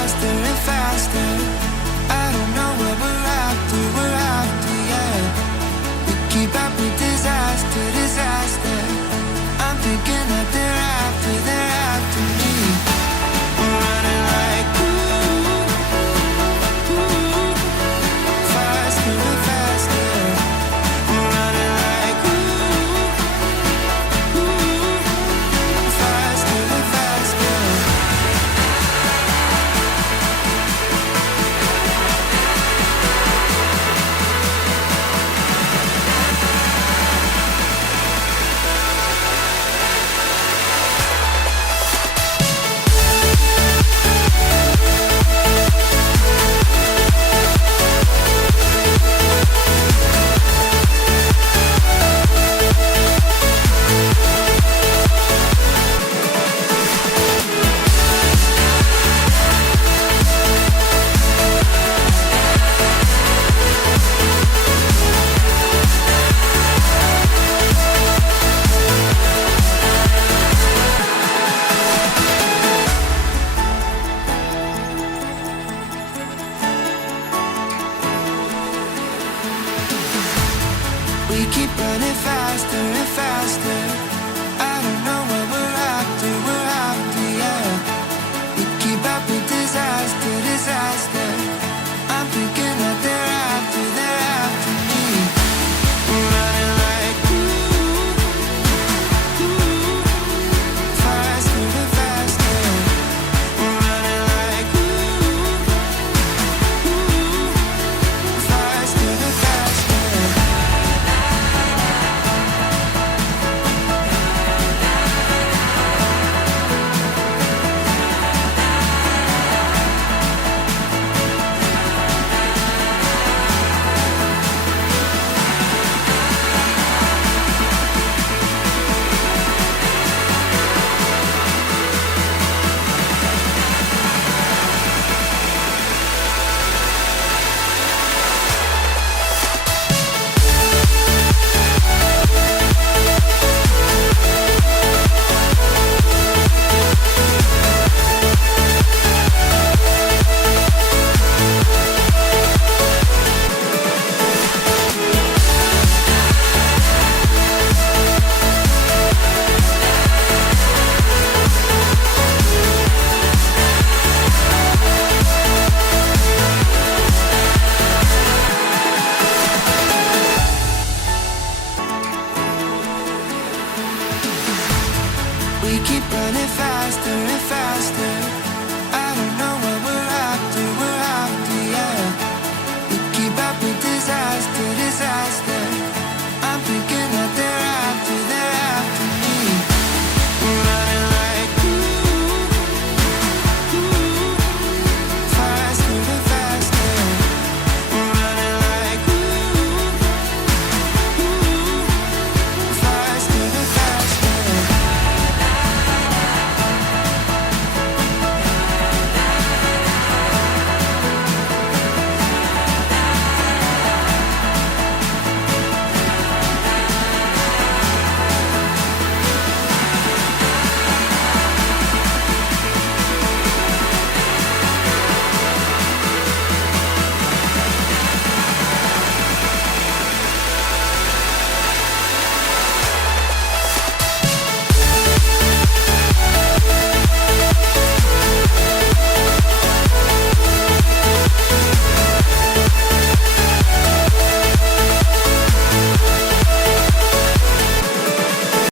faster and faster. I don't know what we're after, yeah. We keep up with disaster, disaster. I'm thinking that they're after me. We're running like faster and faster. We're running like faster and faster. We keep running faster and faster. I don't know what we're after, yeah. We keep up with disaster, disaster. I'm thinking that they're after me. We're running like faster and faster. We're running like faster and faster. We keep running faster and faster.